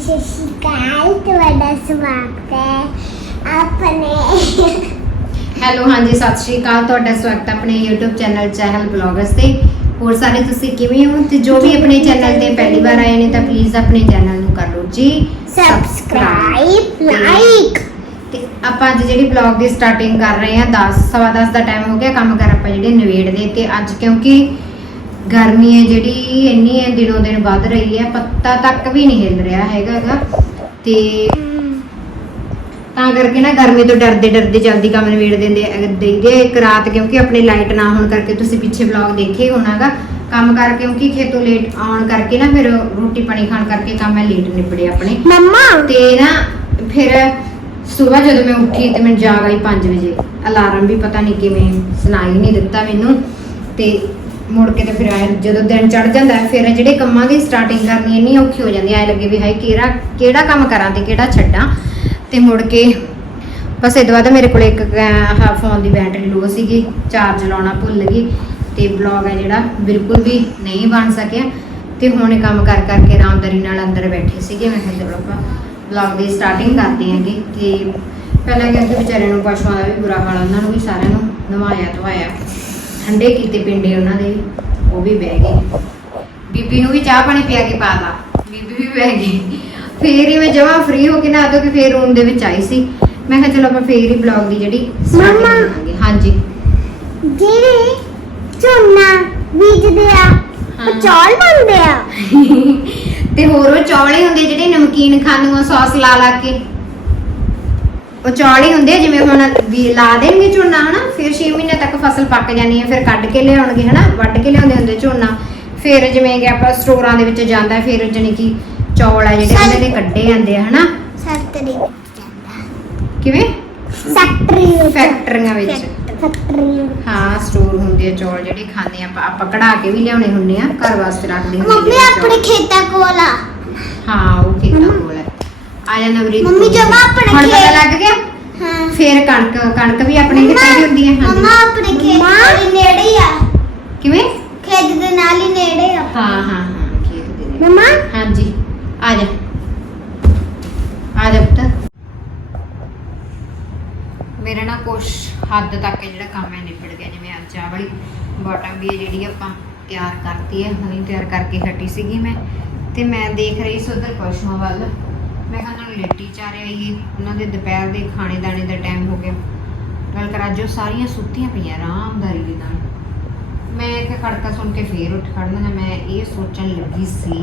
ਸਤਿ ਸ਼੍ਰੀ ਅਕਾਲ ਤੁਹਾਡਾ ਸਵਾਗਤ ਹੈ ਆਪਣੇ ਹੈਲੋ ਹਾਂਜੀ ਸਤਿ ਸ਼੍ਰੀ ਅਕਾਲ। ਤੁਹਾਡਾ ਸਵਾਗਤ ਹੈ ਆਪਣੇ YouTube ਚੈਨਲ ਚਹਿਲ ਬਲੌਗਰਸ ਤੇ। ਹੋਰ ਸਾਰੇ ਤੁਸੀਂ ਕਿਵੇਂ ਹੋ? ਤੇ ਜੋ ਵੀ ਆਪਣੇ ਚੈਨਲ ਤੇ ਪਹਿਲੀ ਵਾਰ ਆਏ ਨੇ ਤਾਂ ਪਲੀਜ਼ ਆਪਣੇ ਚੈਨਲ ਨੂੰ ਕਰ ਲਓ ਜੀ। ਸਬਸਕ੍ਰਾਈਬ ਲਾਈਕ ਤੇ ਆਪਾਂ ਅੱਜ ਜਿਹੜੀ ਬਲੌਗ ਦੀ ਸਟਾਰਟਿੰਗ ਕਰ ਰਹੇ ਹਾਂ 10 ਸਵਾ 10 ਦਾ ਟਾਈਮ ਹੋ ਗਿਆ। ਕੰਮ ਕਰ ਆਪਾਂ ਜਿਹੜੇ ਨਵੇੜਦੇ ਤੇ ਅੱਜ ਕਿਉਂਕਿ ਗਰਮੀ ਹੈ ਜਿਹੜੀ ਇੰਨੀ ਹੈ ਦਿਨੋਂ ਦਿਨ ਵੱਧ ਰਹੀ ਹੈ ਪੱਤਾ ਤੱਕ ਵੀ ਨਹੀਂ ਹਿੱਲ ਰਿਹਾ ਹੈਗਾਗਾ ਤੇ ਤਾਂ ਕਰਕੇ ਨਾ ਗਰਮੀ ਤੋਂ ਡਰਦੇ ਡਰਦੇ ਜਲਦੀ ਕੰਮ ਨਿਬੇੜ ਦਿੰਦੇ ਦੇਈਦੇ ਇੱਕ ਰਾਤ ਕਿਉਂਕਿ ਆਪਣੀ ਲਾਈਟ ਨਾ ਹੋਣ ਕਰਕੇ ਤੁਸੀਂ ਪਿੱਛੇ ਵਲੌਗ ਦੇਖੇ ਹੋਣਾਗਾ ਕੰਮ ਕਰ ਕਿਉਂਕਿ ਖੇਤੋਂ ਲੇਟ ਆਉਣ ਕਰਕੇ ਨਾ ਫਿਰ ਰੋਟੀ ਪਾਣੀ ਖਾਣ ਕਰਕੇ ਕੰਮ ਹੈ ਲੇਟ ਨਿਬੜੇ ਆਪਣੇ। ਮੰਮਾ! ਤੇ ਨਾ ਫਿਰ ਸਵੇਰ ਜਦੋਂ ਮੈਂ ਉੱਠੀ ਤੇ ਮੈਨੂੰ ਜਾਗ ਆਈ 5 ਵਜੇ। ਅਲਾਰਮ ਵੀ ਪਤਾ ਨਹੀਂ ਕਿਵੇਂ ਸੁਣਾਈ ਨਹੀਂ ਦਿੱਤਾ ਮੈਨੂੰ। ਤੇ ਮੁੜ ਕੇ ਤੇ ਫਿਰ ਆਏ ਜਦੋਂ ਦਿਨ ਚੜ ਜਾਂਦਾ ਹੈ, ਫਿਰ ਜਿਹੜੇ ਕੰਮਾਂ ਦੀ ਸਟਾਰਟਿੰਗ ਕਰਨੀ ਇੰਨੀ ਔਖੀ ਹੋ ਜਾਂਦੀ ਐ ਲੱਗੇ ਵੀ ਹਾਏ ਕਿਹੜਾ ਕਿਹੜਾ ਕੰਮ ਕਰਾਂ ਤੇ ਕਿਹੜਾ ਛੱਡਾਂ। ਤੇ ਮੁੜ ਕੇ ਬਸ ਇਹਦੇ ਬਾਅਦ ਮੇਰੇ ਕੋਲ ਇੱਕ ਫੋਨ ਦੀ ਬੈਟਰੀ ਲੋ ਸੀਗੀ ਚਾਰਜ ਲਾਉਣਾ ਭੁੱਲ ਗਈ ਤੇ ਬਲੌਗ ਹੈ ਜਿਹੜਾ ਬਿਲਕੁਲ ਵੀ ਨਹੀਂ ਬਣ ਸਕਿਆ। ਤੇ ਹੁਣ ਇਹ ਕੰਮ ਕਰ ਕਰਕੇ ਆਰਾਮਦਾਰੀ ਨਾਲ ਅੰਦਰ ਬੈਠੇ ਸੀਗੇ ਮੈਂ ਕਿਹਾ ਚਲੋ ਆਪਾਂ ਬਲੌਗ ਦੀ ਸਟਾਰਟਿੰਗ ਕਰਦੇ ਹਾਂਗੇ। ਤੇ ਪਹਿਲਾਂ ਕਹਿੰਦੇ ਵਿਚਾਰਿਆਂ ਨੂੰ ਪਸ਼ੂਆਂ ਦਾ ਵੀ ਬੁਰਾ ਹਾਲ ਉਹਨਾਂ ਨੂੰ ਵੀ ਸਾਰਿਆਂ ਨੂੰ ਨਵਾਇਆ ਧਵਾਇਆ ਠੰਡੇ ਕੀਤੇ ਪਿੰਡੇ ਉਹਨਾਂ ਦੇ ਉਹ ਵੀ ਬਹਿ ਗਏ ਬੀਬੀ ਨੂੰ ਵੀ ਚਾਹ ਪਾਣੀ ਪਿਆ ਕੇ ਪਾਤਾ ਬੀਬੀ ਵੀ ਬਹਿ ਗਈ ਫੇਰ ਹੀ ਮੈਂ ਜਮਾ ਫ੍ਰੀ ਹੋ ਕੇ ਨਾ ਦੋ ਕਿ ਫੇਰ ਰੂਮ ਦੇ ਵਿੱਚ ਆਈ ਸੀ ਮੈਂ ਕਿਹਾ ਚਲੋ ਆਪਾਂ ਫੇਰ ਹੀ ਬਲੌਗ ਦੀ ਜਿਹੜੀ। ਕਰਾਂਗੇ। ਹਾਂਜੀ ਜਿਹੜੇ ਝੋਨਾ ਬੀਜਦੇ ਆ ਹਾਂ। ਉਹ ਚੌਲ ਬਣਦੇ ਆ ਤੇ ਹੋਰ ਉਹ ਚੌਲੇ ਹੁੰਦੇ ਜਿਹੜੇ ਨਮਕੀਨ ਖਾਂਦੀਆਂ ਸੌਸ ਲਾ ਲਾ ਕੇ ਉਹ ਚੌਲੇ ਹੁੰਦੇ ਆ ਜਿਵੇਂ ਹੁਣ ਵੀ ਲਾ ਦੇਣਗੇ ਝੋਨਾ ਹਨਾ? ਫਿਰ 6 ਮਹੀਨੇ ਤੱਕ ਫਸਲ ਪੱਕ ਜਾਣੀ ਹੈ ਫਿਰ ਕੱਢ ਕੇ ਲਿਆਉਣਗੇ ਹਨਾ? ਵੱਢ ਕੇ ਲਿਆਉਂਦੇ ਹੁੰਦੇ ਝੋਨਾ। ਫਿਰ ਜਿਵੇਂ ਕਿ ਆਪਾਂ ਸਟੋਰਾਂ ਦੇ ਵਿੱਚ ਜਾਂਦਾ ਹੈ, ਫਿਰ ਜਾਣੀ ਕਿ ਚੌਲ ਆ ਜਿਹੜੇ ਉਹਨਾਂ ਦੇ ਕੱਢੇ ਜਾਂਦੇ ਆ ਹਨਾ? ਫੈਕਟਰੀ ਕਿਵੇਂ? ਫੈਕਟਰੀ ਫੈਕਟਰੀਆਂ ਵਿੱਚ। ਫੈਕਟਰੀ। ਹਾਂ ਸਟੋਰ ਹੁੰਦੇ ਆ ਚੌਲ ਜਿਹੜੇ ਖਾਂਦੇ ਆ ਆਪਾਂ ਆਪਾਂ ਕਢਾ ਕੇ ਵੀ ਲਿਆਉਣੇ ਹੁੰਦੇ ਆ ਘਰ ਵਾਸਤੇ ਰੱਖਦੇ ਹੁੰਦੇ ਮੰਮੀ ਜਿਹੜੇ ਚੌਲ। ਆਪਣੇ ਖੇਤਾਂ ਕੋਲ ਆ। ਹਾਂ ਉਹ ਖੇਤਾਂ ਕੋਲ ਹੈ ਆ ਜਾ ਨਵਰੀਤ ਮੰਮੀ ਜਮਾਂ ਆਪਣੇ ਹੁਣ ਪਤਾ ਲੱਗ ਗਿਆ? ਹਾਂ। ਫੇਰ ਕਣਕ ਕਣਕ ਵੀ ਆਪਣੇ ਕਿਤੇ ਹੀ ਹੁੰਦੀ ਹੈ ਮੰਮਾ ਹਾਂਜੀ ਆਪਣੇ ਖੇਤ ਦੇ ਨੇੜੇ ਹੀ ਆ। ਕਿਵੇਂ? ਖੇਤ ਦੇ ਨਾਲ ਹੀ ਨੇੜੇ ਆ। ਹਾਂ ਹਾਂ ਹਾਂ ਖੇਤ ਦੇ ਨੇ ਮੰਮਾ? ਹਾਂਜੀ। ਆ ਜਾ। ਆ ਜਾ ਪੁੱਤ। ਮੇਰਾ ਨਾ ਕੁਛ ਹੱਦ ਤੱਕ ਜਿਹੜਾ ਕੰਮ ਹੈ ਨਿਬੜ ਗਿਆ ਜਿਵੇਂ ਅੱਜ ਆਹ ਵਾਲੀ ਬਾਟਮ ਵੀ ਹੈ ਜਿਹੜੀ ਆਪਾਂ ਤਿਆਰ ਕਰਤੀ ਹੈ ਹੁਣੀ ਤਿਆਰ ਕਰਕੇ ਹਟੀ ਸੀਗੀ ਮੈਂ। ਤੇ ਮੈਂ ਦੇਖ ਰਹੀ ਸੀ ਉਧਰ ਪਸ਼ੂਆਂ ਵੱਲ। ਮੈਂ ਕਿਹਾ ਉਹਨਾਂ ਨੂੰ ਲੇਟੀ ਚਾਰੇ ਆਈਏ ਉਹਨਾਂ ਦੇ ਦੁਪਹਿਰ ਦੇ ਖਾਣੇ ਦਾਣੇ ਦਾ ਟਾਈਮ ਹੋ ਗਿਆ। ਗੱਲ ਕਰ ਅੱਜ ਉਹ ਸਾਰੀਆਂ ਸੁੱਤੀਆਂ ਪਈਆਂ ਆਰਾਮਦਾਰੀ ਦੇ ਨਾਲ। ਮੈਂ ਕਿ ਖੜਕਾ ਸੁਣ ਕੇ ਫੇਰ ਉੱਠ ਖੜਨਾ ਮੈਂ ਇਹ ਸੋਚਣ ਲੱਗੀ ਸੀ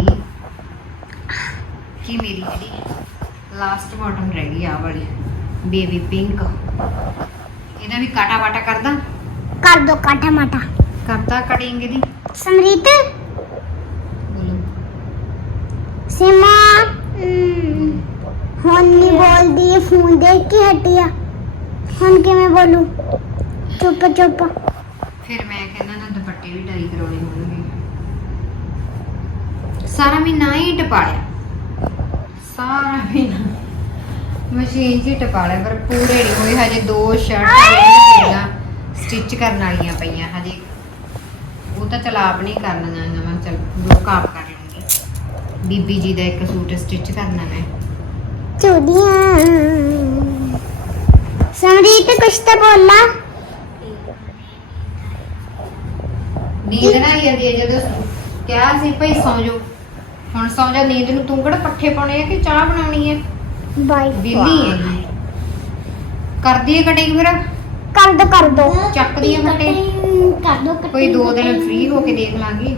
ਕਿ ਮੇਰੀ ਜਿਹੜੀ ਲਾਸਟ ਬਾਟਮ ਰਹਿ ਗਈ ਆ ਵਾਲੀ ਬੇਬੀ ਪਿੰਕ ਇਹਦਾ ਵੀ ਕਾਟਾ ਵਾਟਾ ਕਰਦਾ? ਕਰ ਦੋ ਕਾਟਾ ਮਾਟਾ। ਕਰਦਾ ਕਟਿੰਗ ਦੀ ਸਮਰੀਤ? ਬੋਲੋ। ਸਿਮਾ? ਹੁਣ ਨਹੀਂ ਬੋਲਦੀ ਫੋਨ ਦੇਖ ਕੇ ਹਟੀ ਆ। ਹੁਣ ਕਿਵੇਂ ਬੋਲੂ? ਚੁੱਪ ਚੁੱਪ। ਫਿਰ ਮੈਂ ਕਹਿੰਦਾ ਨਾ ਦੁਪੱਟੇ ਵੀ ਡਾਈ ਕਰਾਉਣੇ ਹੋਣਗੇ ਸਾਰਾ ਮਹੀਨਾ ਹੀ ਟਪਾਲਿਆ। ਸਾਰਾ ਮਹੀਨਾ ਮਸ਼ੀਨ 'ਚ ਹੀ ਟਪਾ ਲਿਆ ਪਰ ਪੂਰੇ ਨਹੀਂ ਹੋਏ। ਹਜੇ ਦੋ ਸ਼ਰਟਾਂ ਸਟਿਚ ਕਰਨ ਵਾਲੀਆਂ ਪਈਆਂ। ਹਜੇ ਉਹ ਤਾਂ ਚਲ ਆਪ ਨਹੀਂ ਹੈਗੀਆਂ, ਮੈਂ ਚਲ ਦੋ ਕਾਪ ਕਰ ਲੂੰਗੀ ਬੀਬੀ ਜੀ ਦਾ ਇੱਕ ਸੂਟ ਸਟਿਚ ਕਰਨਾ ਮੈਂ। ਚੂੜੀਆਂ ਸਮਰੀਤ ਕੁਛ ਤਾਂ ਬੋਲਾ। ਨੀਂਦ ਨਾ ਆਈ ਜਾਂਦੀ ਹੈ ਜਦੋਂ ਕਿਹਾ ਸੀ ਭਈ ਸੌਂ ਜਾਓ। ਹੁਣ ਸੌਂ ਜਾ ਨੀਂਦ ਨੂੰ ਤੂੰ ਕਿਹੜਾ ਪੱਠੇ ਪਾਉਣੇ ਆ ਕਿ ਚਾਹ ਬਣਾਉਣੀ ਹੈ? ਬਾਈ ਵਿਹਲੀ ਹੈ। ਕਰਦੀ ਹੈ ਕਟਿੰਗ ਫਿਰ? ਕਰ ਦੋ ਕਰ ਦੋ। ਚੱਕਦੀ ਹੈ ਫਟੇ ਕਰ ਦੋ ਕੋਈ ਦੋ ਦਿਨ ਫ੍ਰੀ ਹੋ ਕੇ ਦੇਖ ਲਾਂਗੇ।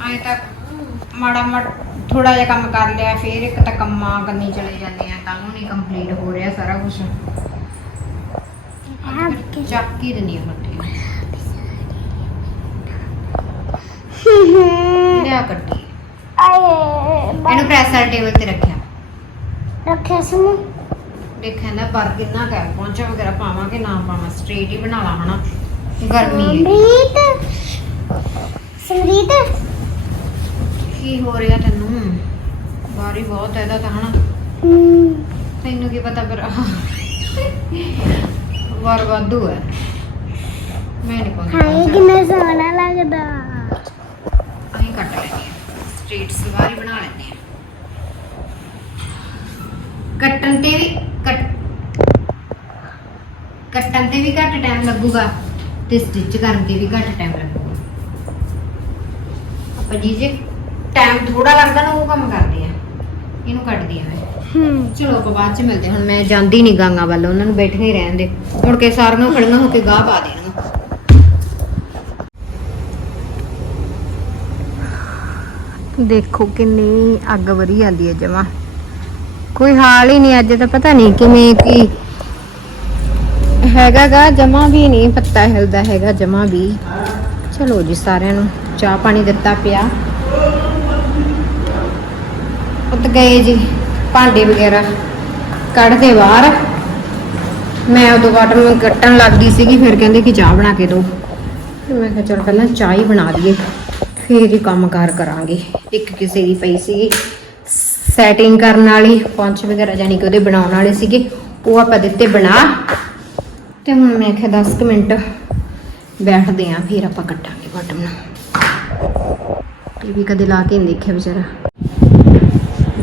ਆਏ ਤਾਂ ਮਾੜਾ ਮਾੜਾ ਥੋੜਾ ਜਿਹਾ ਕੰਮ ਕਰ ਲਿਆ ਫਿਰ ਇੱਕ ਤਾਂ ਕੰਮਾਂ ਕੰਨੀ ਚਲੇ ਜਾਂਦੇ ਆ ਤਾਂ ਉਹ ਨਹੀਂ ਕੰਪਲੀਟ ਹੋ ਰਿਹਾ ਸਾਰਾ ਕੁਝ ਚੱਕ ਹੀ ਦਨੀ ਫੱਟੇ ਲਿਆ ਕੱਟੀ ਆਏ ਇਹਨੂੰ ਪ੍ਰੈਸ ਵਾਲੇ ਟੇਬਲ ਤੇ ਰੱਖਿਆ। ਰੱਖਿਆ ਸਮੂ ਦੇਖਿਆ ਨਾ ਪਰ ਕਿੰਨਾ ਕਰ ਪਹੁੰਚਾ ਵਗੈਰਾ ਪਾਵਾਂ ਕਿ ਨਾ ਪਾਵਾਂ ਸਟ੍ਰੇਟ ਹੀ ਬਣਾ ਲਾ ਹਨਾ। ਗਰਮੀ ਹੈ। ਸਮਰੀਤ ਕੀ ਹੋ ਰਿਹਾ ਤੈਨੂੰ? ਬਾਰੀ ਬਹੁਤ ਹੈ ਇਹਦਾ ਤਾਂ ਹਨਾ? ਤੈਨੂੰ ਕੀ ਪਤਾ ਪਰ ਵਾਰ ਵਾਧੂ ਹੈ। ਮੈਂ ਨਹੀਂ ਪਾਉਂਦੀ ਹਾਏ ਕਿੰਨਾ ਸੋਹਣਾ ਲੱਗਦਾ। ਅਸੀਂ ਕੱਟ ਲੈਣੀ ਸਟ੍ਰੇਟ ਸਲਵਾਰ ਹੀ ਬਣਾ ਲੈਂਦੇ ਆ ਕੱਟਣ ਤੇ ਵੀ ਕੱਟ ਕੱਟਣ ਤੇ ਵੀ ਘੱਟ ਟਾਈਮ ਲੱਗੂਗਾ ਤੇ ਸਟਿਚ ਕਰਨ ਤੇ ਵੀ ਘੱਟ ਟਾਈਮ ਲੱਗੂਗਾ। ਆਪਾਂ ਜੀ ਜੇ ਟਾਈਮ ਥੋੜਾ ਲੱਗਦਾ ਨਾ ਉਹ ਕੰਮ ਕਰਦੇ ਆ। ਇਹਨੂੰ ਕੱਟਦੀ ਆ ਮੈਂ। ਹੂੰ। ਚਲੋ ਆਪਾਂ ਬਾਅਦ ਚ ਮਿਲਦੇ ਹਾਂ। ਹੁਣ ਮੈਂ ਜਾਂਦੀ ਨਹੀਂ ਗਾਂਗਾ ਵੱਲ ਉਹਨਾਂ ਨੂੰ ਬੈਠੇ ਹੀ ਰਹਿਣ ਦੇ। ਮੁੜ ਕੇ ਸਾਰੀਆਂ ਖੜੀਆਂ ਹੋ ਕੇ ਗਾਹ ਪਾ ਦੇਣਗੀਆਂ। ਦੇਖੋ ਕਿੰਨੀ ਅੱਗ ਵਰੀ ਜਾਂਦੀ ਹੈ ਜਮਾ। ਕੋਈ ਹਾਲ ਹੀ ਨਹੀਂ ਅੱਜ ਤਾਂ ਪਤਾ ਨਹੀਂ ਕਿਵੇਂ ਕੀ ਹੈਗਾਗਾ ਜਮਾ ਵੀ ਨਹੀਂ ਪੱਤਾ ਹਿਲਦਾ ਹੈਗਾ ਜਮਾ ਵੀ। ਚਲੋ ਜੀ ਸਾਰਿਆਂ ਨੂੰ ਚਾਹ ਪਾਣੀ ਦਿੱਤਾ ਪਿਆ। ਉੱਤ ਗਏ ਜੀ, ਭਾਂਡੇ ਵਗੈਰਾ ਕੱਢਦੇ ਬਾਹਰ। ਮੈਂ ਉਦੋਂ ਵਾਟਰ ਨੂੰ ਕੱਟਣ ਲੱਗਦੀ ਸੀਗੀ, ਫਿਰ ਕਹਿੰਦੇ ਕਿ ਚਾਹ ਬਣਾ ਕੇ ਦਿਓ। ਤੇ ਮੈਂ ਕਿਹਾ ਚਲ ਪਹਿਲਾਂ ਚਾਹ ਹੀ ਬਣਾ ਲਈਏ, ਫਿਰ ਹੀ ਕੰਮਕਾਰ ਕਰਾਂਗੇ। ਇੱਕ ਕਿਸੇ ਦੀ ਪਈ ਸੀਗੀ ਸੈਟਿੰਗ ਕਰਨ ਵਾਲੀ ਪੌਂਚ ਵਗੈਰਾ ਜਾਨੀ ਕਿ ਉਹਦੇ ਬਣਾਉਣ ਵਾਲੇ ਸੀਗੇ, ਉਹ ਆਪਾਂ ਦਿੱਤੇ ਬਣਾ। ਤੇ ਹੁਣ ਮੈਂ ਕਿਹਾ 10 ਕੁ ਮਿੰਟ ਬੈਠਦੇ ਆਂ, ਫਿਰ ਆਪਾਂ ਕੱਟਾਂਗੇ ਬਾਟਮ ਨੂੰ। ਇਹ ਵੀ ਕਦੇ ਲਾ ਕੇ ਨਹੀਂ ਦੇਖਿਆ ਵਿਚਾਰਾ।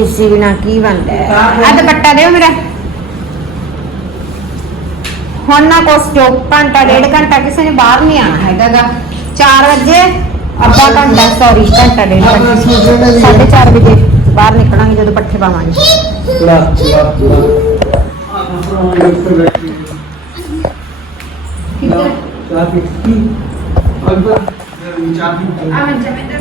ਏਸੀ ਬਿਨਾ ਕੀ ਬਣਦਾ ਆ ਦੁਪੱਟਾ ਦਿਓ ਮੇਰਾ। ਹੁਣ ਨਾ ਕੋਸ ਜੋ ਘੰਟਾ ਡੇਢ ਘੰਟਾ ਕਿਸੇ ਨੇ ਬਾਹਰ ਨਹੀਂ ਆਣਾ ਹੈਗਾਗਾ। 4 ਵਜੇ ਅੱਧਾ ਘੰਟਾ ਸੌਰੀ ਘੰਟਾ ਡੇਢ ਘੰਟਾ। 4:30 ਵਜੇ ਬਾਹਰ ਨਿਕਲਾਂਗੇ ਜਦੋਂ ਪੱਠੇ ਪਾਵਾਂਗੇ। ਕਿੱਥੇ ਚਾਹ ਪੀ। ਅੱਗ ਆ ਮੈਂ ਜਮੇਂਦਰ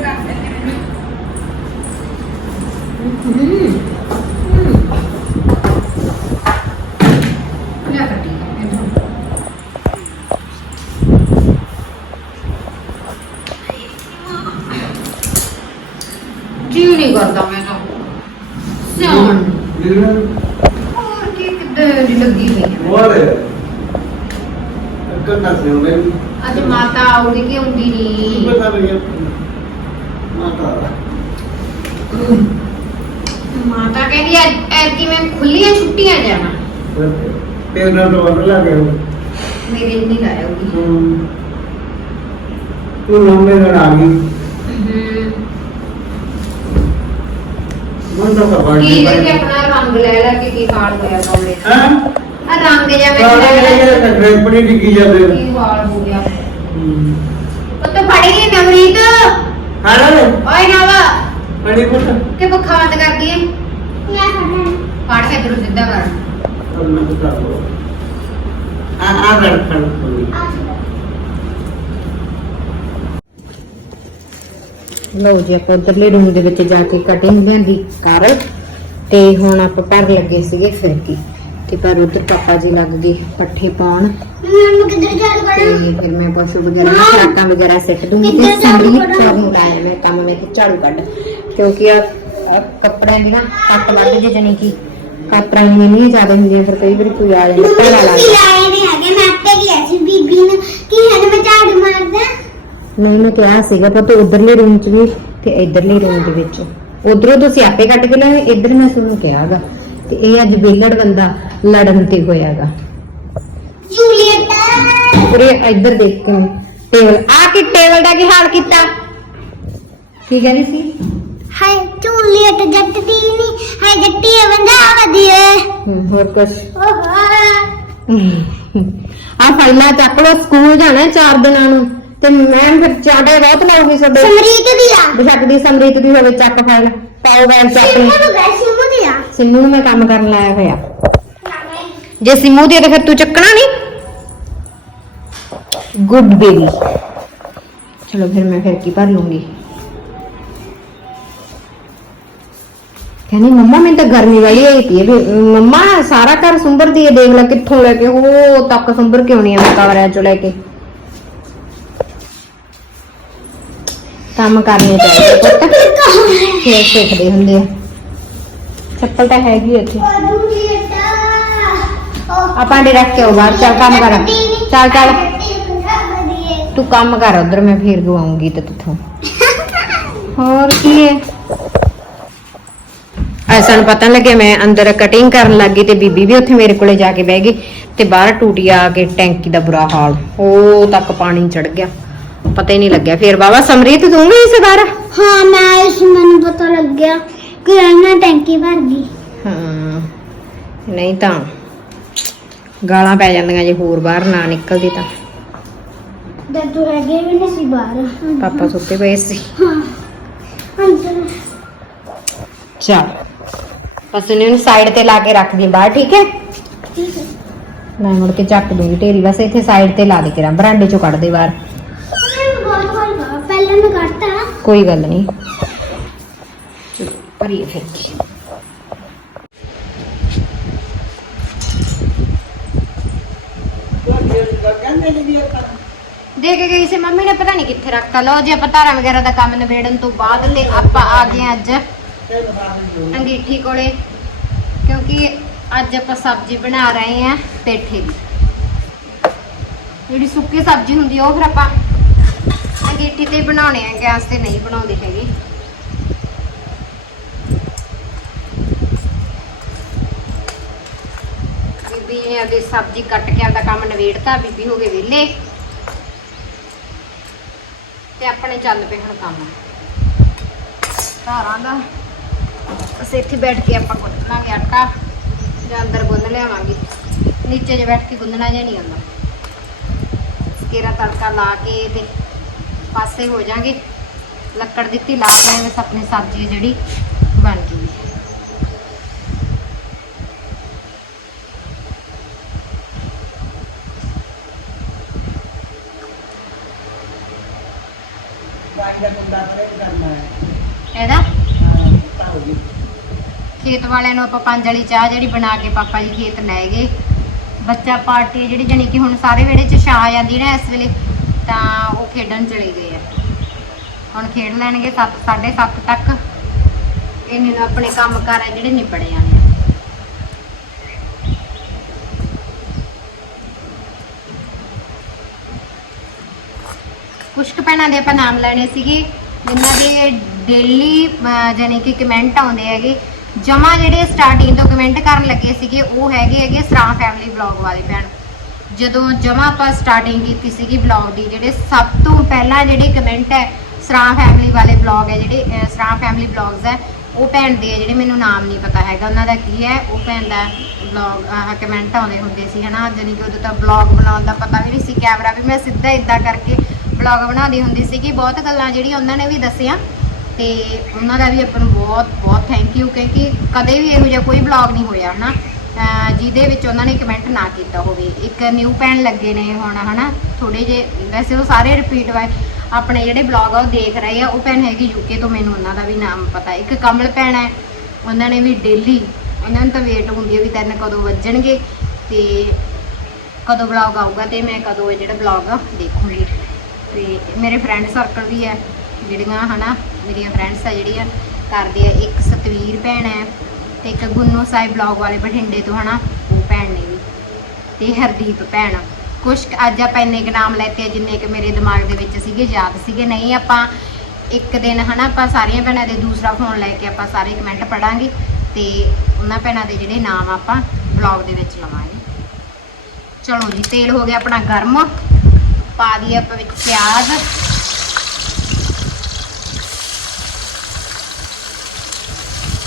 ਜੀ ਨਹੀਂ ਕਰਦਾ ਮੈਂ ਤਾਂ? ਸਿਆਣ ਹੋਰ ਕੀ ਕਿੱਦਾਂ ਦੀ ਲੱਗੀ ਹੋਈ ਹੈ ਹੋਰ ਕੰਨਾ ਸੇ ਮੈਂ ਅੱਜ ਮਾਤਾ ਆਉਣੀ ਕਿ ਹੁੰਦੀ ਨਹੀਂ ਪਤਾ ਨਹੀਂ ਮਾਤਾ ਮਾਤਾ ਕਹਿੰਦੀ ਐਤਕੀ ਮੈਂ ਖੁੱਲੀਆਂ ਛੁੱਟੀਆਂ ਜਾਣਾ। ਤੇ ਉਹਨਾਂ ਤੋਂ ਵੱਧ ਲੱਗ ਗਿਆ। ਮੇਰੇ ਨਹੀਂ ਲਾਇਆ ਉਹਦੀ ਹੂੰ। ਤੂੰ ਲੰਮੇ ਲੜ ਆ ਗਈ। ਮਨ ਦਾ ਕਬੜ ਕੀ ਦੇ ਨਹੀਂ ਆਪਣਾ ਰੰਗ ਲੈ ਲੈ ਕੇ ਕੀ ਕਾਲ ਹੋਇਆ ਕਮਰੇ ਦਾ ਹਾਂ? ਆ ਰੰਗ ਜਿਹਾ ਮੈਂ ਕਾਲੇ ਲੈ ਲੈ ਜਿਹੜੇ ਗ੍ਰੇਪ ਨਹੀਂ ਡਿੱਗੀ ਜਾਂਦੇ। ਕੀ ਵਾਲ ਹੋ ਗਿਆ। ਉਹ ਤਾਂ ਫੜ ਗਈ ਨਵਰੀਤ ਹਾਂ ਓਏ ਨਵ। ਅੜੀ ਪੁੱਤ। ਕਿ ਬਖਾਤ ਕਰਦੀ ਹੈ ਕਰ ਇਧਰੋਂ ਸਿੱਧਾ ਕਰ ਆ ਲਓ ਜੀ ਆਪਾਂ ਉਧਰਲੇ ਰੂਮ ਦੇ ਵਿੱਚ ਜਾ ਕੇ ਕਟਿੰਗ ਲਿਆਂਦੀ ਕਾਰਲ ਤੇ ਹੁਣ ਆਪਾਂ ਪਰ ਲੱਗੇ ਸੀਗੇ ਫਿਰਕੀ ਕਿ ਪਰ ਉਧਰ ਪਾਪਾ ਜੀ ਲੱਗ ਗਏ ਪੱਠੇ ਪਾਉਣ ਮੈਨੂੰ ਕਿੱਧਰ ਜਾ ਤੇ ਫਿਰ ਮੈਂ ਪਸ਼ੂ ਵਗੈਰਾ ਦੀ ਖੁਰਾਕਾਂ ਵਗੈਰਾ ਸਿੱਟ ਦੂੰਗੀ ਤੇ ਕੱਢਣਾ? ਚਾਹੂ ਲਾਇਆ ਮੈਂ ਕੰਮ ਮੈਂ ਕਿ ਝਾੜੂ ਕੱਢ ਕਿਉਂਕਿ ਆ ਕੱਪੜਿਆਂ ਦੀ ਨਾ ਕੱਟ ਵੱਧ ਜੇ ਜਾਨੀ ਕਿ ਕਾਤਰਾਂ ਹੀ ਨਹੀਂ ਜ਼ਿਆਦਾ ਹੁੰਦੀਆਂ ਫਿਰ ਕਈ ਵਾਰੀ ਕੋਈ ਆ ਜਾਂਦਾ ਲੱਗਦਾ ਲਾਏ ਨਹੀਂ ਹੈਗੇ? ਮੈਂ ਤੇ ਗਿਆ ਸੀ ਬੀਬੀ ਨੇ। ਕਿ ਹੈ ਮੈਂ ਝਾੜੂ ਮਾਰਦਾ? ਨਹੀਂ ਮੈਂ ਕਿਹਾ ਸੀਗਾ ਪੁੱਤ ਉਧਰਲੇ ਰੂਮ 'ਚ ਵੀ ਤੇ ਇਧਰਲੇ ਰੂਮ ਦੇ ਵਿੱਚ। ਉਧਰੋਂ ਤੁਸੀਂ ਆਪੇ ਕੱਟ ਕੇ ਲਿਆਏ ਇਧਰ ਮੈਂ ਤੁਹਾਨੂੰ ਕਿਹਾਗਾ। ਤੇ ਇਹ ਅੱਜ ਬੇਲੜ ਬੰਦਾ ਲੜਨ ਤੇ ਹੋਇਆਗਾ। ਜੂਲੀਅਟ! ਪੂਰੇ ਇੱਧਰ ਦੇਖ। ਕੇ ਟੇਬਲ ਆ ਕੀ ਟੇਬਲ ਦਾ ਕੀ ਹਾਲ ਕੀਤਾ? ਕੀ ਕਹਿੰਦੀ ਸੀ? ਹਾਏ ਜੂਲੀਅਟ ਜੱਟ ਦੀ ਨਹੀਂ ਹਾਏ ਜੱਟੀ ਬੰਦਾ ਵਧੀਆ ਹਮ, ਹੋਰ ਕੁਛ? ਓਹ ਆ ਫਾਈਲਾਂ ਚੱਕ ਲੋ ਸਕੂਲ ਜਾਣਾ ਚਾਰ ਦਿਨਾਂ ਨੂੰ। ਤੇ ਮੈਂ ਫਿਰ ਚਾੜੇ ਬਹੁਤ ਲਾਉਗੀ ਸਾਡੇ ਸਮਰੀਤ ਦੀ ਆ? ਬਿਸ਼ੱਕ ਦੀ ਸਮਰੀਤ ਦੀ ਹੋਵੇ ਚੱਕ ਫਾਈਲ ਪਾਓ ਫਾਈਲ ਚੱਕ ਸਿੰਮੂ ਨੂੰ ਗਏ ਸਿੰਮੂ ਦੀ ਆ? ਸਿੰਮੂ ਨੂੰ ਮੈਂ ਕੰਮ ਕਰਨ ਲਾਇਆ ਹੋਇਆ। ਜੇ ਸਿੰਮੂ ਦੀ ਹੈ ਤਾਂ ਫਿਰ ਤੂੰ ਚੱਕਣਾ ਨਹੀਂ ਗੁੱਡ ਬੇਬੀ। ਚਲੋ ਫਿਰ ਮੈਂ ਫਿਰ ਕੀ ਭਰ ਲੂੰਗੀ। ਕਹਿੰਦੀ, ਮੰਮਾ, ਮੈਨੂੰ ਤਾਂ ਗਰਮੀ ਵਾਲੀ ਆਈ ਪਈ ਹੈ। ਵੀ, ਮੰਮਾ, ਸਾਰਾ ਘਰ ਸੁੰਬਰਦੀ ਹੈ, ਦੇਖ ਲੈ ਕਿੱਥੋਂ ਲੈ ਕੇ, ਉਹ ਤੱਕ ਸੁੰਬਰ ਕਿਉਂ ਨਹੀਂ ਆ ਕਮਰਿਆਂ ਚੋਂ ਲੈ ਕੇ। ਕੰਮ ਕਰਨੇ ਚਾਹੀਦੇ ਪੁੱਤ। ਫੇਰ ਸਿੱਖਦੇ ਹੁੰਦੇ ਆ। ਚੱਪਲ ਤਾਂ ਹੈਗੀ ਇੱਥੇ। ਆ ਭਾਂਡੇ ਰੱਖ ਕੇ ਆਓ ਬਾਹਰ, ਚੱਲ ਕੰਮ ਕਰ। ਚੱਲ ਚੱਲ। ਤੂੰ ਕੰਮ ਕਰ, ਉਧਰ ਮੈਂ ਫੇਰ ਗਵਾਉਂਗੀ ਤੇ ਤੁਥੋਂ ਹੋਰ ਕੀ ਹੈ? ਐਸਾ ਨੂੰ ਪਤਾ ਲੱਗਿਆ ਮੈਂ ਅੰਦਰ ਕਟਿੰਗ ਕਰਨ ਲੱਗੀ ਤੇ ਬੀਬੀ ਵੀ ਉੱਥੇ ਮੇਰੇ ਕੋਲੇ ਜਾ ਕੇ ਬਹਿ ਗਈ ਤੇ ਬਾਹਰ ਟੂਟੀ ਆ ਕੇ ਟੈਂਕੀ ਦਾ ਬੁਰਾ ਹਾਲ ਉਹ ਤੱਕ ਪਾਣੀ ਚੜ ਗਿਆ। ਪਤਾ ਹੀ ਨਹੀਂ ਲੱਗਿਆ। ਫੇਰ ਬਾਬਾ ਸਮਰੀਤ ਤੂੰ ਵੀ ਇਸ ਬਾਰ ਹਾਂ ਮੈਂ ਇਸ ਮੈਨੂੰ ਪਤਾ ਲੱਗ ਗਿਆ ਕਿ ਇਹਨਾਂ ਟੈਂਕੀ ਭਰ ਗਈ। ਹਾਂ ਨਹੀਂ ਤਾਂ ਗਾਲਾਂ ਪੈ ਜਾਂਦੀਆਂ ਜੇ ਹੋਰ ਬਾਹਰ ਨਾ ਨਿਕਲਦੀ ਤਾਂ। ਦਾਦੂ ਹੈਗੇ ਵੀ ਨਹੀਂ ਸੀ ਬਾਹਰ। ਪਾਪਾ ਸੁੱਤੇ ਪਏ ਸੀ। ਹਾਂ ਅੰਦਰ। ਚਲ। ਬਸ ਇਹਨੂੰ ਸਾਈਡ ਤੇ ਲਾ ਕੇ ਰੱਖ ਦੀ ਬਾਹਰ ਠੀਕ ਹੈ? ਠੀਕ ਹੈ। ਮੈਂ ਮੁੜ ਕੇ ਚੱਕ ਦੂੰਗੀ ਢੇਰੀ ਬਸ ਇੱਥੇ ਸਾਈਡ ਤੇ ਲਾ ਦੇ ਕੇ ਬਰਾਂਡੇ ਚੋਂ ਕੱਢ ਦੇ ਬਾਹਰ। ਪਹਿਲਾਂ ਕੱਢਤਾ। ਕੋਈ ਗੱਲ ਨਹੀਂ ਭਰੀਏ ਫਿਰ। ਦੇ ਕੇ ਗਈ ਸੀ ਮੰਮੀ ਨੇ ਪਤਾ ਨਹੀਂ ਕਿੱਥੇ ਰੱਖਤਾ ਲਓ ਜੀ ਆਪਾਂ ਧਾਰਾਂ ਵਗੈਰਾ ਦਾ ਕੰਮ ਨਿਬੇੜਨ ਤੋਂ ਬਾਅਦ ਲੈ ਆਪਾਂ ਆ ਗਏ ਅੱਜ। ਅੰਗੀਠੀ ਕੋਲੇ, ਕਿਉਂਕਿ ਅੱਜ ਆਪਾਂ ਸਬਜ਼ੀ ਬਣਾ ਰਹੇ ਹਾਂ ਪੇਠੇ ਦੀ। ਜਿਹੜੀ ਸੁੱਕੀ ਸਬਜ਼ੀ ਹੁੰਦੀ ਉਹ ਫਿਰ ਆਪਾਂ ਅੰਗੀਠੀ ਤੇ ਬਣਾਉਣੇ ਆ, ਗੈਸ ਤੇ ਨਹੀਂ ਬਣਾਉਂਦੇ ਹੈਗੇ। ਬੀਬੀ ਨੇ ਆਪਣੀ ਸਬਜ਼ੀ ਕੱਟ ਕੇ ਆਪਦਾ ਕੰਮ ਨਵੇੜਤਾ ਬੀਬੀ ਹੋ ਗਏ ਵਿਹਲੇ। ਤੇ ਆਪਣੇ ਚੱਲ ਪਏ ਹੁਣ ਕੰਮ। ਧਾਰਾਂ ਦਾ ਅਸੀਂ ਇੱਥੇ ਬੈਠ ਕੇ ਆਪਾਂ ਗੁੰਨ ਲਾਂਗੇ ਆਟਾ ਜਾਂ ਅੰਦਰ ਗੁੰਨ ਲਿਆਵਾਂਗੇ। ਨੀਚੇ ਜੇ ਬੈਠ ਕੇ ਗੁੰਨਣਾ ਜਾਂ ਨਹੀਂ ਆਉਂਦਾ। ਸਕੇਰਾ ਤੜਕਾ ਲਾ ਕੇ ਤੇ ਪਾਸੇ ਹੋ ਜਾਾਂਗੇ। ਲੱਕੜ ਦਿੱਤੀ ਲਾ ਕੇ ਬਸ ਆਪਣੀ ਸਬਜ਼ੀ ਜਿਹੜੀ ਬਣ ਜੂਗੀ ਇਹਦਾ ਖੇਤ ਵਾਲਿਆਂ ਨੂੰ ਆਪਾਂ ਪੰਜ ਵਾਲੀ ਚਾਹ ਜਿਹੜੀ ਬਣਾ ਕੇ ਪਾਪਾ ਜੀ ਖੇਤ ਲੈ ਗਏ। ਬੱਚਾ ਪਾਰਟੀ ਜਿਹੜੀ, ਜਾਣੀ ਕਿ ਹੁਣ ਸਾਰੇ ਵਿਹੜੇ 'ਚ ਛਾ ਜਾਂਦੀ ਨਾ ਇਸ ਵੇਲੇ, ਤਾਂ ਉਹ ਖੇਡਣ ਚਲੇ ਗਏ ਆ। ਹੁਣ ਖੇਡ ਲੈਣਗੇ 7 7:30 ਤੱਕ। ਇਹਨੇ ਨੂੰ ਆਪਣੇ ਕੰਮ ਕਾਰ ਆ ਜਿਹੜੇ ਨਿਬੜ ਜਾਣੇ ਆ। ਕੁਛ ਭੈਣਾਂ ਦੇ ਆਪਾਂ ਨਾਮ ਲੈਣੇ ਸੀਗੇ। ਜਿਨ੍ਹਾਂ ਦੇ ਡੇਲੀ ਜਾਨੀ ਕਿ ਕਮੈਂਟ ਆਉਂਦੇ ਹੈਗੇ। ਜਮਾ ਜਿਹੜੇ ਸਟਾਰਟਿੰਗ ਤੋਂ ਕਮੈਂਟ ਕਰਨ ਲੱਗੇ ਸੀਗੇ, ਉਹ ਹੈਗੇ ਹੈਗੇ ਸਰਾਂ ਫੈਮਿਲੀ ਵਲੌਗ ਵਾਲੇ ਭੈਣ। ਜਦੋਂ ਜਮਾ ਆਪਾਂ ਸਟਾਰਟਿੰਗ ਕੀਤੀ ਸੀਗੀ ਵਲੌਗ ਦੀ, ਜਿਹੜੇ ਸਭ ਤੋਂ ਪਹਿਲਾਂ ਜਿਹੜੇ ਕਮੈਂਟ ਹੈ ਸਰਾਂ ਫੈਮਿਲੀ ਵਾਲੇ ਵਲੌਗ ਹੈ, ਜਿਹੜੇ ਸਰਾਂ ਫੈਮਿਲੀ ਵਲੌਗਸ ਹੈ, ਉਹ ਭੈਣ ਦੇ ਆ, ਜਿਹੜੇ ਮੈਨੂੰ ਨਾਮ ਨਹੀਂ ਪਤਾ ਹੈਗਾ। ਉਹਨਾਂ ਦਾ ਕੀ ਹੈ, ਉਹ ਭੈਣ ਦਾ ਵਲੌਗ ਆਹ ਕਮੈਂਟ ਆਉਂਦੇ ਹੁੰਦੇ ਸੀ, ਹਨਾ? ਜਾਨੀ ਕਿ ਉਦੋਂ ਤਾਂ ਵਲੌਗ ਬਣਾਉਣ ਦਾ ਪਤਾ ਵੀ ਨਹੀਂ ਸੀ ਕੈਮਰਾ ਵੀ ਮੈਂ ਸਿੱਧਾ ਇਦਾਂ ਕਰਕੇ ਵਲੌਗ ਬਣਾਉਂਦੀ ਹੁੰਦੀ ਸੀਗੀ। ਬਹੁਤ ਗੱਲਾਂ ਜਿਹੜੀਆਂ ਉਹਨਾਂ ਨੇ ਵੀ ਦੱਸੀਆਂ। ਤੇ ਉਹਨਾਂ ਦਾ ਵੀ ਆਪਾਂ ਨੂੰ ਬਹੁਤ ਬਹੁਤ ਥੈਂਕ ਯੂ ਕਿਉਂਕਿ ਕਦੇ ਵੀ ਇਹੋ ਜਿਹਾ ਕੋਈ ਵਲੌਗ ਨਹੀਂ ਹੋਇਆ, ਹਨਾ? ਅਹ ਜਿਹਦੇ ਵਿੱਚ ਉਹਨਾਂ ਨੇ ਕਮੈਂਟ ਨਾ ਕੀਤਾ ਹੋਵੇ। ਇੱਕ ਨਿਊ ਪੈਣ ਲੱਗੇ ਨੇ ਹੁਣ, ਹਨਾ? ਥੋੜੇ ਜੇ ਵੈਸੇ ਉਹ ਸਾਰੇ ਰਿਪੀਟ ਵਾਏ ਆਪਣੇ ਜਿਹੜੇ ਵਲੌਗ ਆ, ਉਹ ਦੇਖ ਰਹੇ ਆ। ਉਹ ਭੈਣ ਹੈਗੀ ਯੂਕੇ ਤੋਂ, ਮੈਨੂੰ ਉਹਨਾਂ ਦਾ ਵੀ ਨਾਮ ਪਤਾ। ਇੱਕ ਕਮਲ ਭੈਣ ਹੈ। ਉਹਨਾਂ ਨੇ ਵੀ ਡੇਲੀ ਉਹਨਾਂ ਨੂੰ ਤਾਂ ਵੇਟ ਹੁੰਦੀ ਹੈ ਵੀ ਤਿੰਨ ਕਦੋਂ ਵੱਜਣਗੇ ਤੇ ਕਦੋਂ ਵਲੌਗ ਆਊਗਾ ਤੇ ਮੈਂ ਕਦੋਂ ਇਹ ਜਿਹੜਾ ਵਲੌਗ ਦੇਖੂੰਗੀ। ਤੇ ਮੇਰੇ ਫਰੈਂਡ ਸਰਕਲ ਵੀ ਹੈ, ਜਿਹੜੀਆਂ, ਹਨਾ? ਮੇਰੀਆਂ ਫਰੈਂਡਸ ਆ ਜਿਹੜੀਆਂ ਕਰਦੇ ਆ ਇੱਕ ਸਤਵੀਰ ਭੈਣ ਹੈ ਤੇ ਇੱਕ ਗੁੰਨੂ ਸਾਹਿਬ ਬਲੌਗ ਵਾਲੇ ਬਠਿੰਡੇ ਤੋਂ, ਹਨਾ, ਉਹ ਭੈਣ ਨੇ ਵੀ ਤੇ ਹਰਦੀਪ ਭੈਣ। ਕੁਛ ਅੱਜ ਆਪਾਂ ਇੰਨੇ ਕੁ ਨਾਮ ਲੈਤੇ ਆ ਜਿੰਨੇ ਕਿ ਮੇਰੇ ਦਿਮਾਗ ਦੇ ਵਿੱਚ ਸੀਗੇ, ਯਾਦ ਸੀਗੇ। ਨਹੀਂ, ਆਪਾਂ ਇੱਕ ਦਿਨ, ਹਨਾ, ਆਪਾਂ ਸਾਰੀਆਂ ਭੈਣਾਂ ਦੇ ਦੂਸਰਾ ਫੋਨ ਲੈ ਕੇ ਆਪਾਂ ਸਾਰੇ ਕਮੈਂਟ ਪੜਾਂਗੇ ਤੇ ਉਹਨਾਂ ਭੈਣਾਂ ਦੇ ਜਿਹੜੇ ਨਾਮ ਆਪਾਂ ਬਲੌਗ ਦੇ ਵਿੱਚ ਲਵਾਂਗੇ। ਚਲੋ ਜੀ, ਤੇਲ ਹੋ ਗਿਆ ਆਪਣਾ ਗਰਮ। ਪਾ ਦਈਏ ਆਪਾਂ ਵਿੱਚ ਪਿਆਜ਼।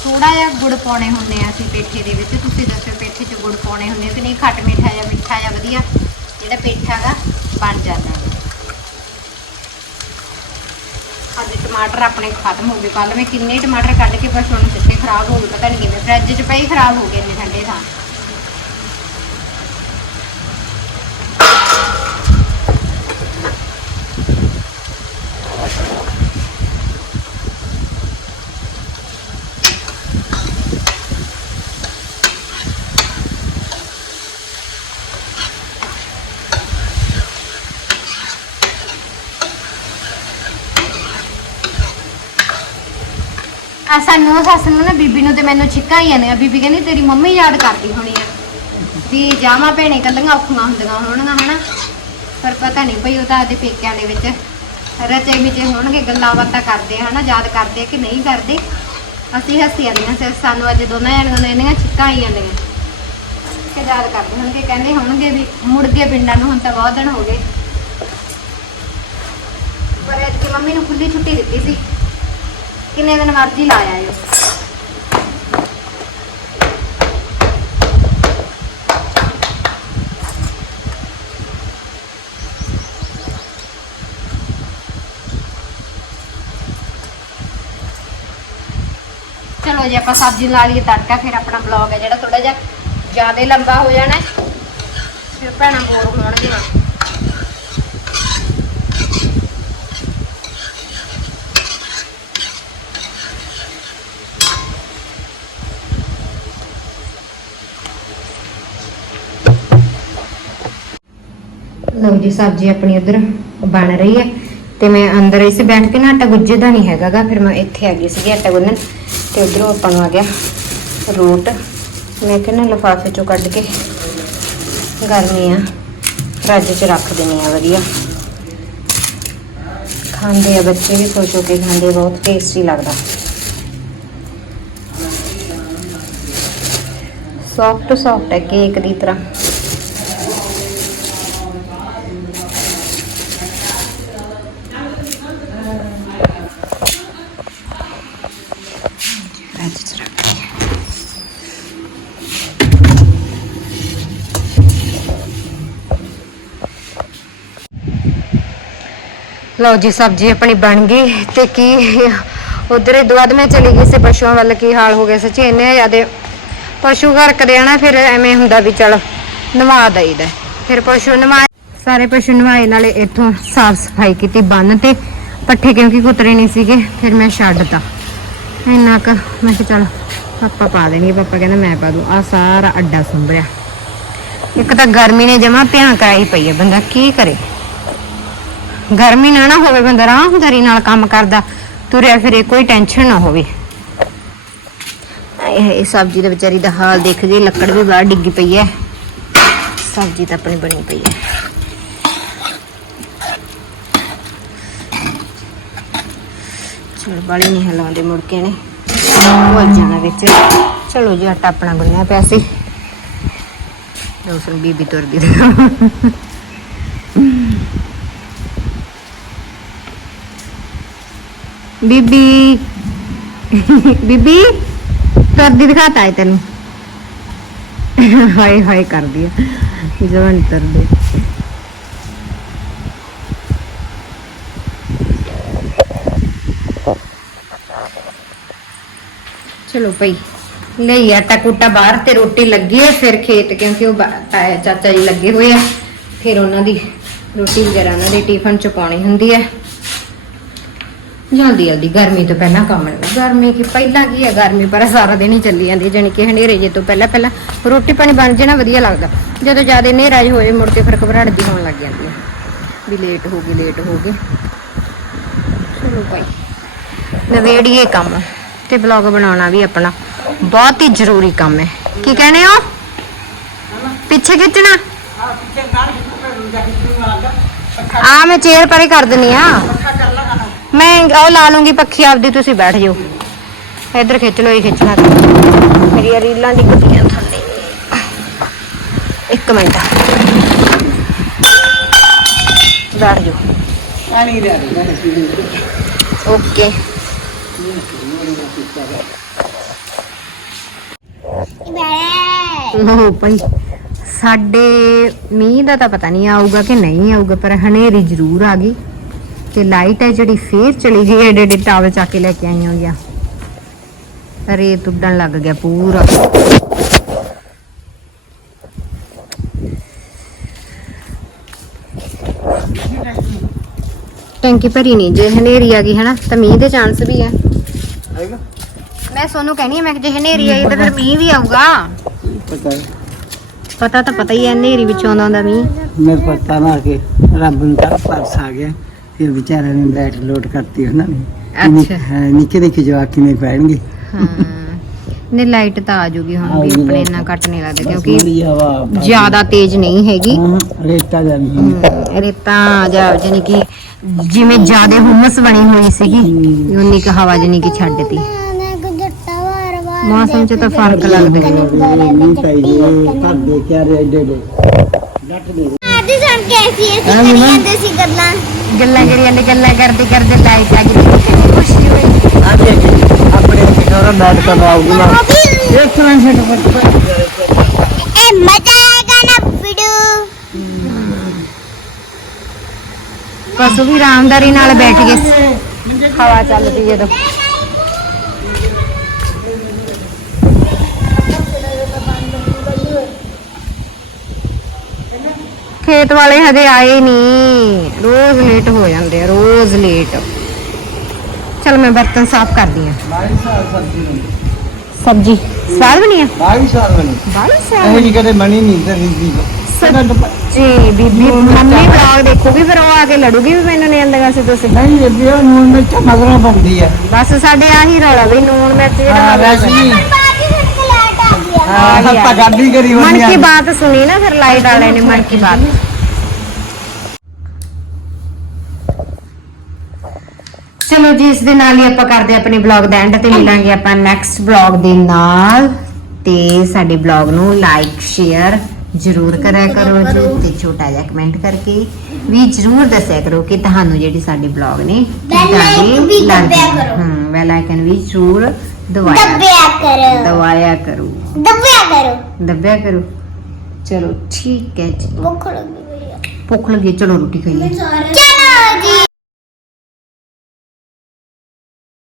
ਥੋੜਾ ਜਿਹਾ ਗੁੜ ਪਾਉਣੇ ਹੁੰਦੇ ਆ ਅਸੀਂ ਪੇਠੇ ਦੇ ਵਿੱਚ। ਤੁਸੀਂ ਦੱਸੋ ਪੇਠੇ 'ਚ ਗੁੜ ਪਾਉਣੇ ਹੁੰਦੇ ਕਿ ਨਹੀਂ? ਖੱਟ ਮਿੱਠਾ ਜਾਂ ਮਿੱਠਾ ਜਾਂ ਵਧੀਆ? ਜਿਹੜਾ ਪੇਠਾ ਦਾ ਬਣ ਜਾਂਦਾ। ਅੱਜ ਟਮਾਟਰ ਆਪਣੇ ਖਤਮ ਹੋ ਗਏ। ਕੱਲ ਮੈਂ ਕਿੰਨੇ ਟਮਾਟਰ ਕੱਢ ਕੇ ਪਰ ਹੁਣ ਸਿੱਟੇ ਖਰਾਬ ਹੋ ਗਏ। ਪਤਾ ਨਹੀਂ ਕਿਵੇਂ। ਫ੍ਰਿਜ 'ਚ ਪਏ ਖਰਾਬ ਹੋ ਗਏ ਇੰਨੇ ਠੰਡੇ ਥਾਂ। ਆ ਸਾਨੂੰ, ਸੱਸ ਨੂੰ ਨਾ, ਬੀਬੀ ਨੂੰ ਤੇ ਮੈਨੂੰ ਛਿੱਕਾਂ ਹੀ ਜਾਂਦੀਆਂ ਬੀਬੀ ਕਹਿੰਦੀ, ਤੇਰੀ ਮੰਮੀ ਯਾਦ ਕਰਦੀ ਹੋਣੀ ਆ। ਵੀ ਜਾਵਾਂ ਭੈਣੇ, ਕੱਲੀਆਂ ਔਖੀਆਂ ਹੁੰਦੀਆਂ ਹੋਣਗੀਆਂ, ਹਨਾ? ਪਰ ਪਤਾ ਨਹੀਂ ਭਈ ਉਹ ਤਾਂ ਆਦੇ ਪੇਕਿਆਂ ਦੇ ਵਿੱਚ ਰਚੇ ਵਿਚੇ ਹੋਣਗੇ, ਗੱਲਾਂ ਬਾਤਾਂ ਕਰਦੇ ਆ, ਹਨਾ? ਯਾਦ ਕਰਦੇ ਆ ਕਿ ਨਹੀਂ ਕਰਦੇ? ਅਸੀਂ ਹੱਸੀ ਜਾਂਦੀਆਂ ਸੀ ਸਾਨੂੰ ਅੱਜ ਦੋਨਾਂ ਜਣੀਆਂ ਨੂੰ ਇੰਨੀਆਂ ਛਿੱਕਾਂ ਆਈ ਜਾਂਦੀਆਂ। ਕਿ ਯਾਦ ਕਰਦੇ ਹੋਣਗੇ, ਕਹਿੰਦੇ ਹੋਣਗੇ ਵੀ ਮੁੜ ਗਏ ਪਿੰਡਾਂ ਨੂੰ, ਹੁਣ ਤਾਂ ਬਹੁਤ ਦਿਨ ਹੋ ਗਏ। ਪਰ ਅੱਜ ਮੰਮੀ ਨੂੰ ਖੁੱਲੀ ਛੁੱਟੀ ਦਿੱਤੀ ਸੀ। ਕਿੰਨੇ ਦਿਨ ਮਰਜ਼ੀ ਲਾ ਆਇਓ ਚਲੋ ਜੀ ਆਪਾਂ ਸਬਜ਼ੀ ਲਾ ਲਈਏ ਤੜਕਾ ਫਿਰ ਆਪਣਾ ਬਲੌਗ ਹੈ ਜਿਹੜਾ ਥੋੜਾ ਜਿਹਾ ਜ਼ਿਆਦਾ ਲੰਬਾ ਹੋ ਜਾਣਾ ਹੈ। ਫਿਰ ਭੈਣਾਂ ਬੋਰ ਹੋਣਗੀਆਂ ਲਓ ਜੀ, ਸਬਜ਼ੀ ਆਪਣੀ ਉਧਰ ਬਣ ਰਹੀ ਹੈ ਤੇ ਮੈਂ ਅੰਦਰ ਇਸ ਬੈਠ ਕੇ ਨਾ ਆਟਾ ਗੁੱਜਦਾ ਨਹੀਂ ਹੈਗਾਗਾ, ਫਿਰ ਮੈਂ ਇੱਥੇ ਆ ਗਈ ਸੀਗੀ ਆਟਾ ਗੁੰਨਣ ਤੇ ਉਧਰੋਂ ਆਪਾਂ ਨੂੰ ਆ ਗਿਆ ਰੋਟ। ਮੈਂ ਕਿਹਾ ਨਾ ਲਿਫਾਫੇ ਚੋਂ ਕੱਢ ਕੇ ਗਰਮੀ ਆ, ਫਰਿੱਜ 'ਚ ਰੱਖ ਦਿੰਨੀ ਆ ਵਧੀਆ। ਖਾਂਦੇ ਆ ਬੱਚੇ ਵੀ, ਖੁਸ਼ ਹੋ ਕੇ ਖਾਂਦੇ ਬਹੁਤ ਟੇਸਟੀ ਲੱਗਦਾ। ਸੌਫਟ ਸੌਫਟ ਹੈ ਕੇਕ ਦੀ ਤਰ੍ਹਾਂ। ਲਓ ਜੀ, ਸਬਜ਼ੀ ਆਪਣੀ ਬਣ ਗਈ ਤੇ ਕੀ ਉਧਰ ਦੁਆਦ ਮੈਂ ਚਲੀ ਗਈ ਸੀ ਪਸ਼ੂਆਂ ਵੱਲ, ਕੀ ਹਾਲ ਹੋ ਗਿਆ ਸੱਚੀ, ਇੰਨੇ ਜ਼ਿਆਦੇ ਪਸ਼ੂ ਘਰਕਦੇ ਆ ਫਿਰ ਐਵੇਂ ਹੁੰਦਾ ਵੀ ਚਲ ਨਵਾ ਦਈਦਾ। ਫਿਰ ਪਸ਼ੂ ਨਵਾ ਸਾਰੇ ਪਸ਼ੂ ਨਵਾਏ, ਨਾਲੇ ਇੱਥੋਂ ਸਾਫ਼ ਸਫ਼ਾਈ ਕੀਤੀ ਬੰਨ ਤੇ, ਪੱਠੇ ਕਿਉਂਕਿ ਕੁਤਰੇ ਨਹੀਂ ਸੀਗੇ, ਫਿਰ ਮੈਂ ਛੱਡਤਾ। ਇੰਨਾ ਕ ਮੈਂ ਕਿਹਾ ਚਲ ਪਾਪਾ ਪਾ ਦੇਣੀ ਪਾਪਾ ਕਹਿੰਦਾ ਮੈਂ ਪਾ ਦੂੰ ਆ ਸਾਰਾ ਅੱਡਾ ਸੁੰਭਰਿਆ। ਇੱਕ ਤਾਂ ਗਰਮੀ ਨੇ ਜਮਾ ਭਿਆਂ ਕਰਾਈ ਪਈ ਹੈ, ਬੰਦਾ ਕੀ ਕਰੇ? ਗਰਮੀ ਨਾ ਨਾ ਹੋਵੇ, ਬੰਦਾ ਆਰਾਮਦਾਰੀ ਨਾਲ ਕੰਮ ਕਰਦਾ, ਤੁਰਿਆ ਫਿਰੇ ਕੋਈ ਟੈਨਸ਼ਨ ਨਾ ਹੋਵੇ। ਆਏ ਇਹ ਸਬਜ਼ੀ ਦੇ ਵਿਚਾਰੀ ਦਾ ਹਾਲ ਦੇਖ ਜੀ ਲੱਕੜ ਵੀ ਬਾਹਰ ਡਿੱਗੀ ਪਈ ਹੈ ਸਬਜ਼ੀ ਤਾਂ ਆਪਣੀ ਬਣੀ ਪਈ ਹੈ ਚਲੋ ਬਾਲੀ ਨਹੀਂ ਹਿਲਾਉਂਦੇ ਮੁੜ ਕੇ ਨੇ ਹੋ ਜਾਣਾ ਵਿੱਚ। ਚਲੋ ਜੀ, ਆਟਾ ਆਪਣਾ ਗੁੰਨਿਆ ਪਿਆ ਸੀ। ਉਸ ਬੀਬੀ ਤੁਰਦੀ ਦੀ ਬੀਬੀ ਬੀਬੀ, ਕਰਦੀ ਦਿਖਾਤਾ ਹੈ ਤੈਨੂੰ। ਹਾਏ ਹਾਏ ਕਰਦੀ ਆ ਜਵਾਨ ਤਰਦੇ ਚਲੋ ਭਈ, ਲਈ ਆਟਾ ਕੁੱਟਾ ਬਾਹਰ ਤੇ ਰੋਟੀ ਲੱਗੀ ਹੈ ਫਿਰ ਖੇਤ ਕਿਉਂਕਿ ਉਹ ਚਾਚਾ ਜੀ ਲੱਗੇ ਹੋਏ ਆ, ਫਿਰ ਉਹਨਾਂ ਦੀ ਰੋਟੀ ਵਗੈਰਾ ਉਹਨਾਂ ਦੇ ਟਿਫਨ ਚ ਪਾਉਣੀ ਹੁੰਦੀ ਹੈ ਜਲਦੀ ਜਲਦੀ ਗਰਮੀ ਤੋਂ ਪਹਿਲਾਂ ਕੰਮ ਨਿਬੜ ਗਰਮੀ ਕੀ ਪਹਿਲਾਂ ਕੀ ਹੈ ਗਰਮੀ ਪਰ ਸਾਰਾ ਦਿਨ ਹੀ ਚੱਲੀ ਜਾਂਦੀ ਹੈ ਜਾਣੀ ਕਿ ਹਨੇਰੇ ਜੇ ਤੋਂ ਪਹਿਲਾਂ ਪਹਿਲਾਂ ਰੋਟੀ ਪਾਣੀ ਬਣ ਜੇ ਨਾ ਵਧੀਆ ਲੱਗਦਾ। ਜਦੋਂ ਜ਼ਿਆਦਾ ਹਨੇਰਾ ਜਿਹਾ ਹੋਏ ਮੁੜ ਕੇ ਫਿਰ ਘਬਰਾਹਟ ਦੀ ਹੋਣ ਲੱਗ ਜਾਂਦੀ ਹੈ ਵੀ ਲੇਟ ਹੋ ਗਈ ਲੇਟ ਹੋ ਗਈ। ਚਲੋ ਭਾਈ। ਨਵੇੜੀਏ ਕੰਮ ਤੇ ਬਲੌਗ ਬਣਾਉਣਾ ਵੀ ਆਪਣਾ। ਬਹੁਤ ਹੀ ਜ਼ਰੂਰੀ ਕੰਮ ਹੈ। ਕੀ ਕਹਿੰਦੇ ਹੋ? ਪਿੱਛੇ ਖਿੱਚਣਾ? ਆ ਮੈਂ ਚੇਅਰ ਪਰੇ ਕਰ ਦਿੰਨੀ ਆ। ਮੈਂ ਉਹ ਲਾ ਲੂੰਗੀ ਪੱਖੀ ਆਪਦੀ ਤੁਸੀਂ ਬੈਠ ਜਾਓ। ਇੱਧਰ ਖਿੱਚ ਲਓ ਇਹ ਖਿੱਚਣਾ ਤੇ। ਮੇਰੀਆਂ ਰੀਲਾਂ ਡਿੱਗਦੀਆਂ ਥੱਲੇ। ਇੱਕ ਮਿੰਟ। ਬੈਠ ਜਾਓ। ਪਾਣੀ ਦੇ ਦੇ ਓਕੇ। ਲੋ ਭਾਈ ਸਾਡੇ ਮੀਂਹ ਦਾ ਤਾਂ ਪਤਾ ਨਹੀਂ ਆਊਗਾ ਕਿ ਨਹੀਂ ਆਊਗਾ ਪਰ ਹਨੇਰੀ ਜ਼ਰੂਰ ਆ ਗਈ। ਤੇ ਲਾਈਟ ਹੈ ਜਿਹੜੀ ਫੇਰ ਚਲੀ ਗਈ ਏਡੇ ਏਡੇ ਟਾਵਲ ਚੱਕ ਕੇ ਲੈ ਕੇ ਆਈਆਂ ਹੋਈਆਂ। ਰੇਤ ਉੱਡਣ ਲੱਗ ਗਿਆ ਪੂਰਾ। ਟੈਂਕੀ ਭਰੀ ਨਹੀਂ ਜੇ ਹਨੇਰੀ ਆ ਗਈ ਹਨਾ ਤਾਂ ਮੀਂਹ ਦੇ ਚਾਂਸ ਵੀ ਆ। ਮੈਂ ਸੋਨੂੰ ਕਹਿਣੀ ਮੈਂ ਜੇ ਹਨੇਰੀ ਆਈ ਤਾਂ ਫਿਰ ਮੀਂਹ ਵੀ ਆਊਗਾ। ਪਤਾ ਤਾਂ ਪਤਾ ਹੀ ਹੈ ਹਨੇਰੀ ਵਿੱਚੋਂ ਆਉਂਦਾ ਹੁੰਦਾ ਮੀਂਹ। ਮੈਂ ਪਤਾ ਨਾ ਕਿ ਰੱਬ ਨੂੰ ਤਾਂ ਪਰਸ ਆ ਗਿਆ। ਫਿਰ ਵਿਚਾਰੇ ਨੇ ਬੈਠ ਲੋਟ ਕਰਤੀ ਉਹਨਾਂ ਨੇ। ਅੱਛਾ। ਹਾਂ ਨਿੱਕੇ ਦੇਖੇ ਜਵਾਕ ਕਿਵੇਂ ਪੈਣਗੇ ਹਾਂ। ਨੇ ਲਾਈਟ ਤਾਂ ਆ ਜੂਗੀ ਹੁਣ ਵੀ ਆਊਗੀ ਆਪਣੇ। ਇੰਨਾ ਕੱਟ ਨਹੀਂ ਲੱਗਦਾ ਕਿਉਂਕਿ ਹਵਾ ਜ਼ਿਆਦਾ ਤੇਜ਼ ਨਹੀਂ ਹੈਗੀ। ਹਾਂ, ਰੇਤਾ ਜਾਨੀ ਹਮ, ਰੇਤਾ ਜਾਂ ਜਾਨੀ ਕਿ ਜਿਵੇਂ ਜ਼ਿਆਦਾ ਹੁਮਸ ਬਣੀ ਹੋਈ ਸੀਗੀ ਉਨੀ ਕੁ ਹਵਾ ਜਾਨੀ ਕਿ ਛੱਡਤੀ ਮੌਸਮ 'ਚ ਤਾਂ ਫ਼ਰਕ ਲੱਗਦਾ। ਹੈ। ਨਹੀਂ ਚਾਹੀਦੀ ਘਰ ਦੇ ਕਿਆ ਰੇ ਏਡੇ ਏਡੇ ਡੱਟ ਦੇ ਆਦੀ ਸੁਣ ਕੇ ਅਸੀਂ ਅਸੀਂ ਕਰੀ। ਜਾਂਦੇ ਸੀ ਗੱਲਾਂ? ਗੱਲਾਂ ਕਰੀ ਜਾਂਦੇ ਗੱਲਾਂ ਕਰਦੇ ਕਰਦੇ ਲਾਈਟ ਆ ਗਈ ਕਿੰਨੀ ਖੁਸ਼ੀ ਹੋਈ। ਆ ਦੇਖ ਆਪਣੇ ਕਿਹੜਾ ਮੈਟ ਕਰ ਆਉਗੀ ਨਾ ਦੇਖ ਲਾਂ ਛੱਡ ਪੱਟ ਇਹ ਮਜ਼ਾ ਆਏਗਾ ਨਾ ਵੀਡੀਓ। ਪਸ਼ੂ ਵੀ ਆਰਾਮਦਾਰੀ ਨਾਲ ਬੈਠ ਗਏ। ਹਵਾ ਚੱਲਦੀ ਜਦੋਂ ਖੇਤ ਵਾਲੇ ਹਜੇ ਆਏ ਨਹੀਂ। ਰੋਜ਼ ਲੇਟ ਹੋ ਜਾਂਦੇ ਆ ਰੋਜ਼ ਲੇਟ ਚਲ ਮੈਂ ਬਰਤਨ ਸਾਫ਼ ਕਰਦੀ ਆ। 22 ਸਾਲ ਸਬਜ਼ੀ ਨੂੰ ਸਬਜੀ? ਸਵਾਦ ਬਣੀ ਆ? 22 ਸਾਲ ਬਣੀ। ਬਾਲੀ ਇਹ ਸਵਾਦ ਜੀ ਕਦੇ ਮਣੀ ਨਹੀਂ ਤੇ ਰਿੰਦੀ ਸੱਚੀ ਬੀਬੀ ਮੰਮੀ ਬਲੌਗ ਦੇਖੂਗੀ ਫਿਰ ਉਹ ਆ ਕੇ ਲੜੂਗੀ ਵੀ ਮੈਨੂੰ ਨਹੀਂ ਆਂਦਾ ਸੀ ਤੁਸੀਂ। ਨਹੀਂ ਇਹ ਨੂਨ ਮਿਰਚ ਮਗਰੋਂ ਪਾਉਂਦੀ ਆ। ਬਸ ਸਾਡੇ ਆਹੀ ਰੌਲਾ ਵੀ ਨੂਣ ਮਿਰਚ ਜਿਹੜਾ ਹਾਂ ਮਗਰ ਵੈਸੇ ਹੀ ਬਾਅਦ ਹੀ ਛੱਡ ਕੇ ਲਾਈਟ ਆ ਗਈ ਆ। ਹਾਂ ਹੱਪਾ ਗਾਡੀ ਕਰੀ ਮਨ ਹੋਣੀ ਕੀ ਬਾਤ ਸੁਣੀ ਨਾ ਫਿਰ ਲਾਈਟ ਵਾਲੇ ਨੇ ਮਨ ਕੀ ਬਾਤ। ਚਲੋ ਜੀ ਇਸ ਦੇ ਨਾਲ ਹੀ ਆਪਾਂ ਕਰਦੇ ਆਪਣੇ ਬਲੌਗ ਦਾ ਐਂਡ ਤੇ ਮਿਲਾਂਗੇ ਆਪਾਂ ਨੈਕਸਟ ਬਲੌਗ ਦੇ ਨਾਲ। ਤੇ ਸਾਡੇ ਬਲੌਗ ਨੂੰ ਲਾਈਕ ਸ਼ੇਅਰ ਜਰੂਰ ਕਰਿਆ ਕਰੋ ਜੀ ਤੇ ਛੋਟਾ ਜਿਹਾ ਕਮੈਂਟ ਕਰਕੇ ਵੀ ਜਰੂਰ ਦੱਸਿਆ ਕਰੋ ਕਿ ਤੁਹਾਨੂੰ ਜਿਹੜੀ ਸਾਡੇ ਬਲੌਗ ਨੇ ਬੈਲ ਆਈਕਨ ਵੀ ਜਰੂਰ ਦਬਾਇਆ ਦੱਬਿਆ ਕਰੋ। ਦਬਾਇਆ ਕਰੋ। ਦੱਬਿਆ ਕਰੋ। ਦੱਬਿਆ ਕਰੋ। ਚਲੋ ਠੀਕ ਹੈ ਜੀ। ਭੁੱਖ ਲੱਗੀ ਹੋਈ ਆ। ਭੁੱਖ ਲੱਗੀ ਹੈ, ਚਲੋ ਰੋਟੀ ਖਾਈਏ ਚਲੋ ਜੀ।